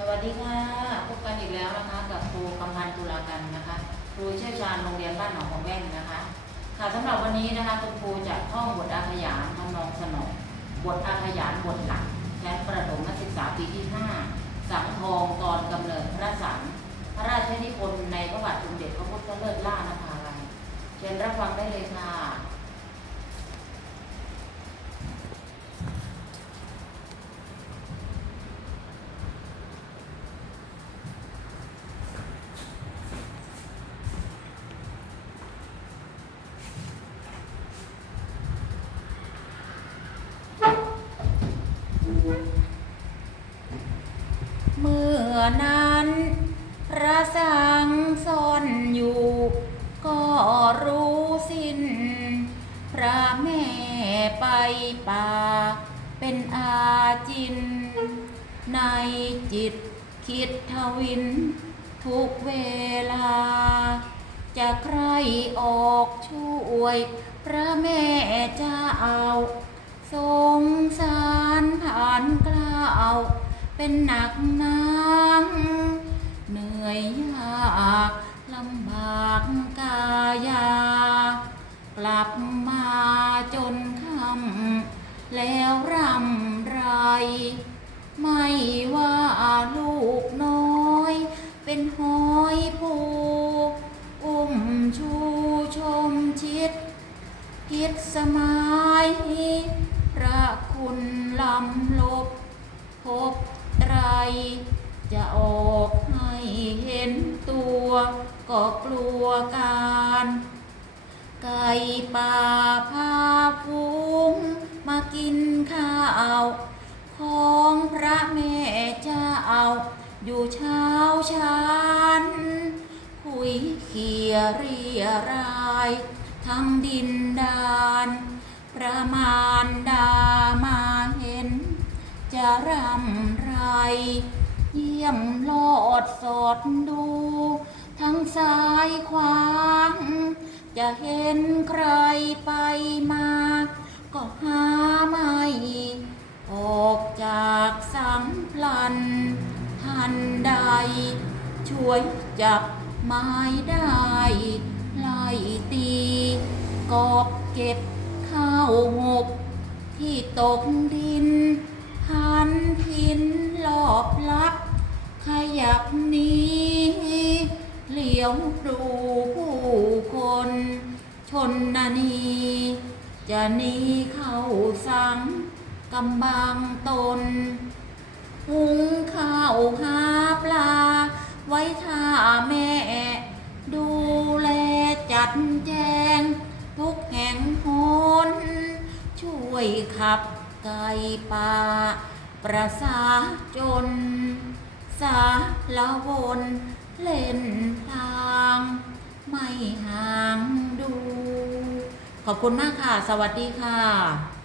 สวัสดีค่ะ พบกันอีกแล้วนะคะกับครูกำพันธ์ตุลากันนะคะครูเชี่ยวชาญโรงเรียนบ้านหนองของแว่นนะคะ ค่ะสำหรับวันนี้นะคะคุณครูจะท่องบทอาขยานทำนองสนองบทอาขยานบทหลักชั้นประถมศึกษาปีที่ 5 สังทองตอนกำเนิดพระสังพระราชนิพนธ์ในพระบาทสมเด็จพระพุทธเลิศล่านภาลัยเชิญรับฟังได้เลยค่ะ อนั้น พระสังซ่อนอยู่ ก็รู้สิ้น พระแม่ไปป่า เป็นอาจิน ในจิตคิดทวิน ทุกเวลา จะใครออกช่วย พระแม่จะเอาสงสารผ่านกล้าวเป็นหนักหนังเหนื่ อยยากลำบากกายา กลับมาจนค่ำแล้วรำไร ไม่ว่าลูกน้อย เป็นหอยผูอุ้มชูชมชิด พิษสมัยพระคุณลำ ก็กลัวการไก่ป่าพาฟูงมากินข้าวของพระแม่เจะเอาอยู่เช้าชานคุยเขียเรียรายทั้งดินดานประมาณดามาเห็น จะรำไร เยี่ยมลอดสอดดู ทั้งซ้ายขวาง จะเห็นใครไปมา ก็หาไม่ ออกจากสังพลันทันใด ช่วยจับไม้ได้ ไล่ตี กอบเก็บข้าวหก ที่ตกดิน พันพินรอบลับขยับหนี้ ลียวดูผู้คน ชนนานี จะหนีเข้าสังกำบังตน หุงข้าวหาปลา ไว้ท่าแม่ ดูแลจัดแจง ทุกแห่งหน ช่วยขับไก่ป่า ประสาจน สาละวน เล่นพลาง ไม่ห่างดู ขอบคุณมากค่ะ สวัสดีค่ะ